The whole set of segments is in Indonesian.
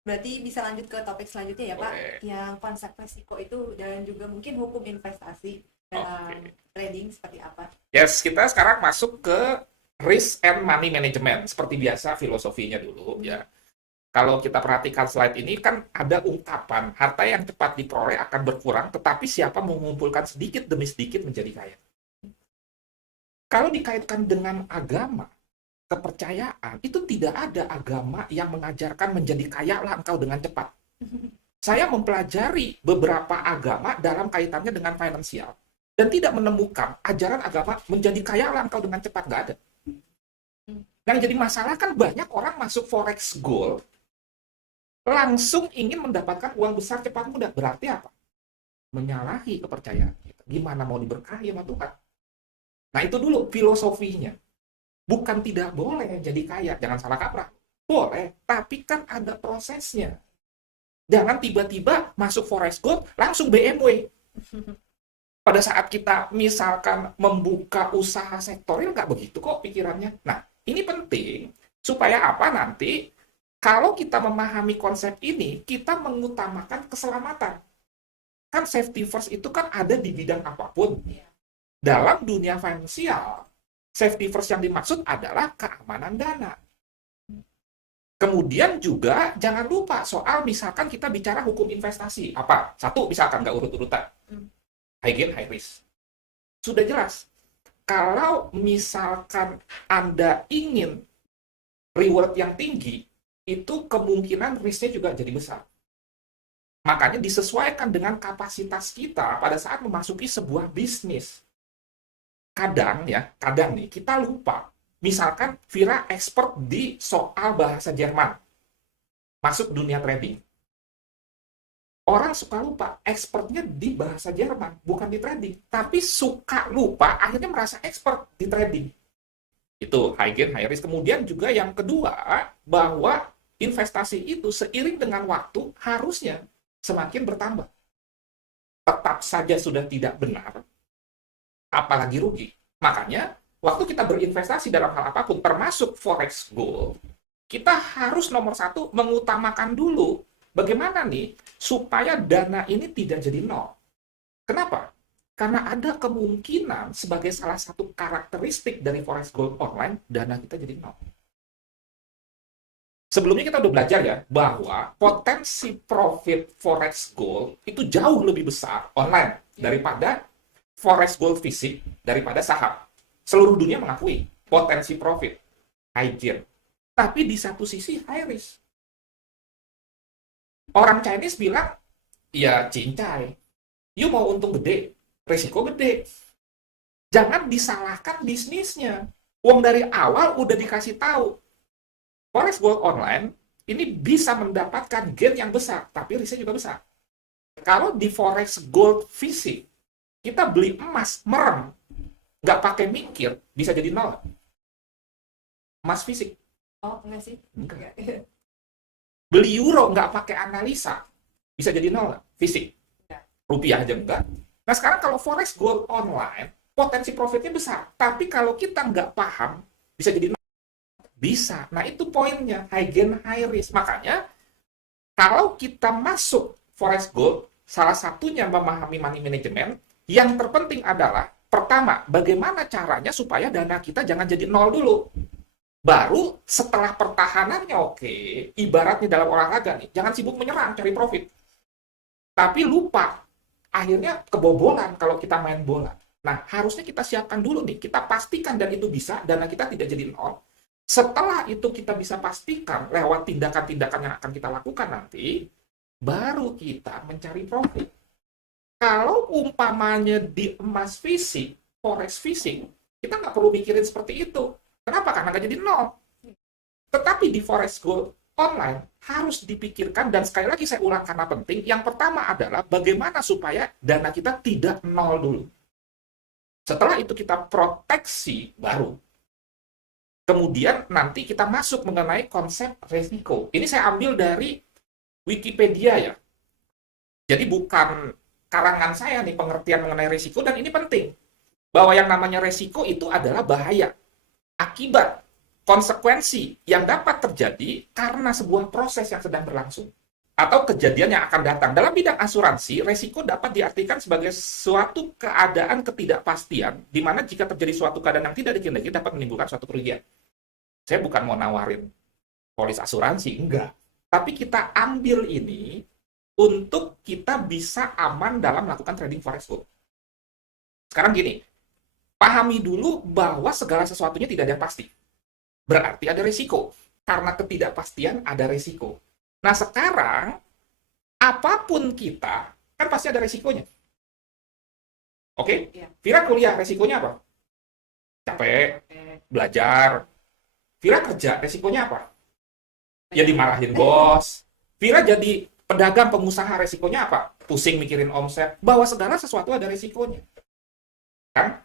Berarti bisa lanjut ke topik selanjutnya ya Pak, Boleh. yang konsep resiko itu dan juga mungkin hukum investasi dalam Oke. trading seperti apa. Yes, kita sekarang masuk ke risk and money management. Seperti biasa filosofinya dulu ya. Kalau kita perhatikan slide ini kan ada ungkapan harta yang cepat diperoleh akan berkurang, tetapi siapa mengumpulkan sedikit demi sedikit menjadi kaya. Kalau dikaitkan dengan agama, kepercayaan, itu tidak ada agama yang mengajarkan menjadi kaya lah engkau dengan cepat. Saya mempelajari beberapa agama dalam kaitannya dengan finansial dan tidak menemukan ajaran agama menjadi kaya lah engkau dengan cepat, nggak ada. Yang jadi masalah kan banyak orang masuk forex gold langsung ingin mendapatkan uang besar cepat mudah. Berarti apa? Menyalahi kepercayaan kita. Gimana mau diberkahi sama Tuhan? Nah itu dulu filosofinya. Bukan tidak boleh jadi kaya, jangan salah kaprah. Boleh, tapi kan ada prosesnya. Jangan tiba-tiba masuk forex gold langsung BMW. Pada saat kita misalkan membuka usaha sektoril nggak begitu kok pikirannya. Nah, ini penting supaya apa nanti kalau kita memahami konsep ini, kita mengutamakan keselamatan. Kan safety first itu kan ada di bidang apapun. Dalam dunia finansial, safety first yang dimaksud adalah keamanan dana. Kemudian juga jangan lupa soal misalkan kita bicara hukum investasi. Apa? Satu, misalkan nggak urut-urutan. High gain, high risk. Sudah jelas. Kalau misalkan Anda ingin reward yang tinggi, itu kemungkinan risknya juga jadi besar. Makanya disesuaikan dengan kapasitas kita pada saat memasuki sebuah bisnis. Kadang nih, kita lupa. Misalkan Vira expert di soal bahasa Jerman, masuk dunia trading. Orang suka lupa, expertnya di bahasa Jerman, bukan di trading. Tapi suka lupa, akhirnya merasa expert di trading. Itu high gain, high risk. Kemudian juga yang kedua, bahwa investasi itu seiring dengan waktu harusnya semakin bertambah. Tetap saja sudah tidak benar, apalagi rugi. Makanya, waktu kita berinvestasi dalam hal apapun, termasuk forex gold, kita harus nomor satu mengutamakan dulu bagaimana nih supaya dana ini tidak jadi nol. Kenapa? Karena ada kemungkinan sebagai salah satu karakteristik dari forex gold online, dana kita jadi nol. Sebelumnya kita udah belajar ya, bahwa potensi profit forex gold itu jauh lebih besar online daripada forex gold fisik, daripada saham. Seluruh dunia mengakui potensi profit, high gain. Tapi di satu sisi high risk. Orang Chinese bilang, ya cincai, you mau untung gede, risiko gede. Jangan disalahkan bisnisnya. Uang dari awal udah dikasih tahu. Forex gold online ini bisa mendapatkan gain yang besar, tapi risknya juga besar. Kalau di forex gold fisik, kita beli emas merem, nggak pakai mikir, bisa jadi nol. Emas fisik. Oh, enggak sih? Enggak. Enggak. Beli euro nggak pakai analisa, bisa jadi nol. Fisik. Enggak. Rupiah aja enggak. Nah sekarang kalau forex gold online, potensi profitnya besar. Tapi kalau kita nggak paham, bisa jadi nol. Bisa. Nah itu poinnya, high gain, high risk. Makanya kalau kita masuk forex gold, salah satunya memahami money management, yang terpenting adalah, pertama, bagaimana caranya supaya dana kita jangan jadi nol dulu. Baru setelah pertahanannya oke, ibaratnya dalam olahraga nih, jangan sibuk menyerang, cari profit. Tapi lupa, akhirnya kebobolan kalau kita main bola. Nah, harusnya kita siapkan dulu nih, kita pastikan dan itu bisa, dana kita tidak jadi nol. Setelah itu kita bisa pastikan lewat tindakan-tindakan yang akan kita lakukan nanti, baru kita mencari profit. Kalau umpamanya di emas fisik, forex fisik, kita nggak perlu mikirin seperti itu. Kenapa? Karena nggak jadi nol. Tetapi di forex gold online harus dipikirkan, dan sekali lagi saya ulang karena penting, yang pertama adalah bagaimana supaya dana kita tidak nol dulu. Setelah itu kita proteksi baru. Kemudian nanti kita masuk mengenai konsep resiko. Ini saya ambil dari Wikipedia ya. Jadi bukan karangan saya nih pengertian mengenai resiko, dan ini penting. Bahwa yang namanya resiko itu adalah bahaya, akibat konsekuensi yang dapat terjadi karena sebuah proses yang sedang berlangsung atau kejadian yang akan datang. Dalam bidang asuransi, resiko dapat diartikan sebagai suatu keadaan ketidakpastian, di mana jika terjadi suatu keadaan yang tidak dikehendaki dapat menimbulkan suatu kerugian. Saya bukan mau nawarin polis asuransi, enggak. Tapi kita ambil ini untuk kita bisa aman dalam melakukan trading forex gold. Sekarang gini, pahami dulu bahwa segala sesuatunya tidak ada yang pasti. Berarti ada resiko. Karena ketidakpastian ada resiko. Nah sekarang, apapun kita, kan pasti ada resikonya. Oke? Iya. Vira kuliah, resikonya apa? Capek, belajar. Vira kerja, resikonya apa? Ya dimarahin bos. Vira jadi pedagang, pengusaha, resikonya apa? Pusing mikirin omset. Bahwa segala sesuatu ada resikonya. Kan?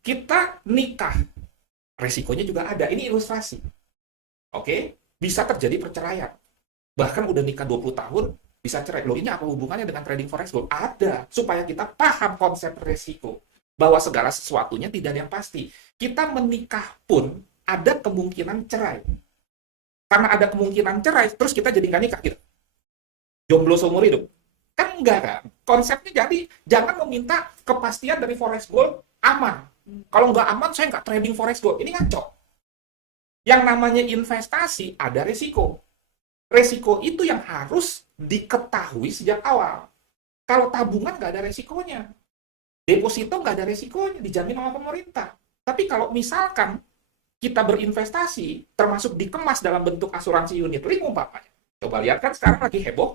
Kita nikah, resikonya juga ada. Ini ilustrasi. Oke? Bisa terjadi perceraian. Bahkan udah nikah 20 tahun, bisa cerai. Loh, ini apa hubungannya dengan trading forex gold? Ada. Supaya kita paham konsep resiko. Bahwa segala sesuatunya tidak ada yang pasti. Kita menikah pun ada kemungkinan cerai. Karena ada kemungkinan cerai, terus kita jadi nggak nikah gitu. Jomblo seumur hidup. Kan enggak kan? Konsepnya jadi, jangan meminta kepastian dari forex gold aman. Kalau nggak aman, saya nggak trading forex gold. Ini ngaco. Yang namanya investasi ada resiko. Resiko itu yang harus diketahui sejak awal. Kalau tabungan nggak ada resikonya. Deposito nggak ada resikonya, dijamin oleh pemerintah. Tapi kalau misalkan kita berinvestasi, termasuk dikemas dalam bentuk asuransi unit link umpamanya. Coba lihat kan sekarang lagi heboh.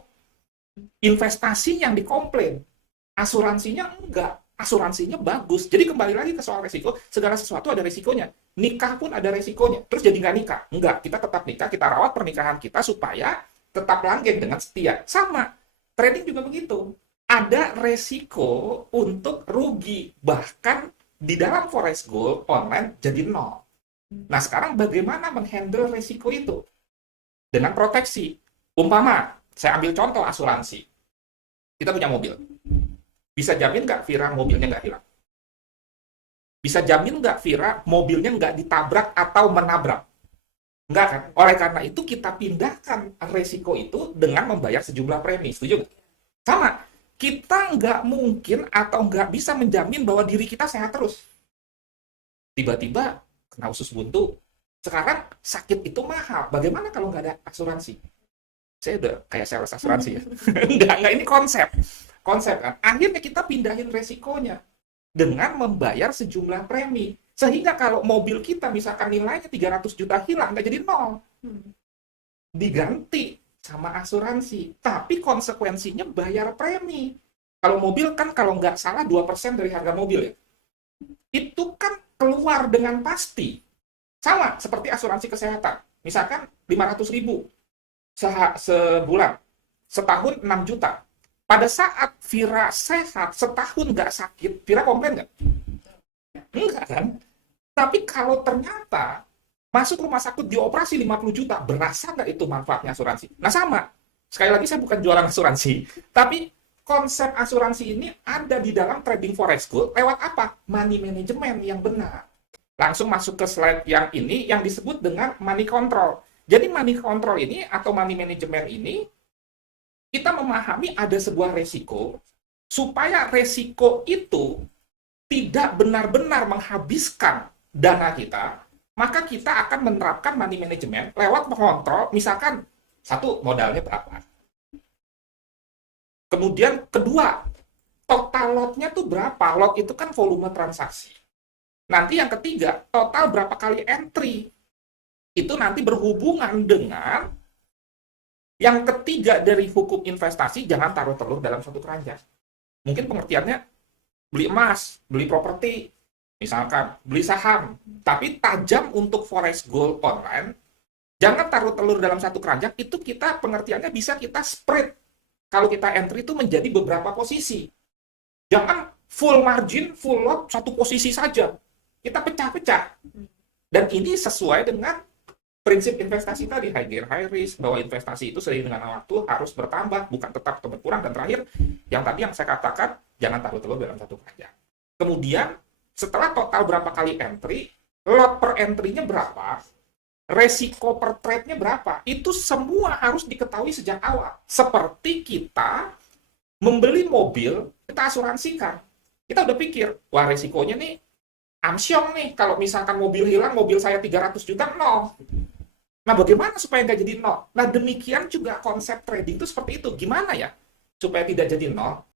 Investasi yang dikomplain. Asuransinya enggak. Asuransinya bagus. Jadi kembali lagi ke soal resiko, segala sesuatu ada resikonya. Nikah pun ada resikonya. Terus jadi nggak nikah? Enggak, kita tetap nikah, kita rawat pernikahan kita supaya tetap langgeng dengan setia. Sama, trading juga begitu. Ada resiko untuk rugi. Bahkan di dalam forex gold online jadi nol. Nah sekarang bagaimana menghandle resiko itu? Dengan proteksi. Umpama, saya ambil contoh asuransi. Kita punya mobil. Bisa jamin nggak Vira mobilnya nggak hilang? Bisa jamin nggak Vira mobilnya nggak ditabrak atau menabrak? Nggak kan? Oleh karena itu kita pindahkan resiko itu dengan membayar sejumlah premi. Setuju nggak? Sama. Kita nggak mungkin atau nggak bisa menjamin bahwa diri kita sehat terus. Tiba-tiba kena usus buntu. Sekarang sakit itu mahal. Bagaimana kalau nggak ada asuransi? Saya udah kayak sales asuransi ya. Enggak, ini konsep. Konsep kan. Akhirnya kita pindahin resikonya dengan membayar sejumlah premi. Sehingga kalau mobil kita misalkan nilainya 300 juta hilang, nggak jadi nol. Diganti sama asuransi. Tapi konsekuensinya bayar premi. Kalau mobil kan kalau nggak salah 2% dari harga mobil ya. Itu kan keluar dengan pasti. Sama seperti asuransi kesehatan. Misalkan 500.000 sebulan. Setahun 6 juta. Pada saat Vira sehat, setahun nggak sakit, Vira komplain nggak? Enggak kan? Tapi kalau ternyata masuk rumah sakit dioperasi 50 juta, berasa nggak itu manfaatnya asuransi? Nah sama, sekali lagi saya bukan jualan asuransi, tapi konsep asuransi ini ada di dalam trading forex gold lewat apa? Money management yang benar. Langsung masuk ke slide yang ini, yang disebut dengan money control. Jadi money control ini atau money management ini, kita memahami ada sebuah resiko, supaya resiko itu tidak benar-benar menghabiskan dana kita, maka kita akan menerapkan money management lewat mengontrol, misalkan, satu, modalnya berapa. Kemudian, kedua, total lotnya tuh berapa. Lot itu kan volume transaksi. Nanti yang ketiga, total berapa kali entry. Itu nanti berhubungan dengan yang ketiga dari hukum investasi, jangan taruh telur dalam satu keranjang. Mungkin pengertiannya beli emas, beli properti, misalkan beli saham. Tapi tajam untuk forex gold online, jangan taruh telur dalam satu keranjang, itu kita pengertiannya bisa kita spread. Kalau kita entry itu menjadi beberapa posisi. Jangan full margin, full lot, satu posisi saja. Kita pecah-pecah. Dan ini sesuai dengan prinsip investasi tadi, high gain, high risk, bahwa investasi itu seiring dengan waktu harus bertambah, bukan tetap atau berkurang. Dan terakhir, yang tadi yang saya katakan, jangan taruh telur dalam satu keranjang. Kemudian, setelah total berapa kali entry, lot per entry-nya berapa, resiko per trade-nya berapa. Itu semua harus diketahui sejak awal. Seperti kita membeli mobil, kita asuransikan. Kita udah pikir, wah resikonya nih, amsyong nih, kalau misalkan mobil hilang, mobil saya 300 juta, nol. Nah, bagaimana supaya nggak jadi nol? Nah, demikian juga konsep trading itu seperti itu. Gimana ya supaya tidak jadi nol?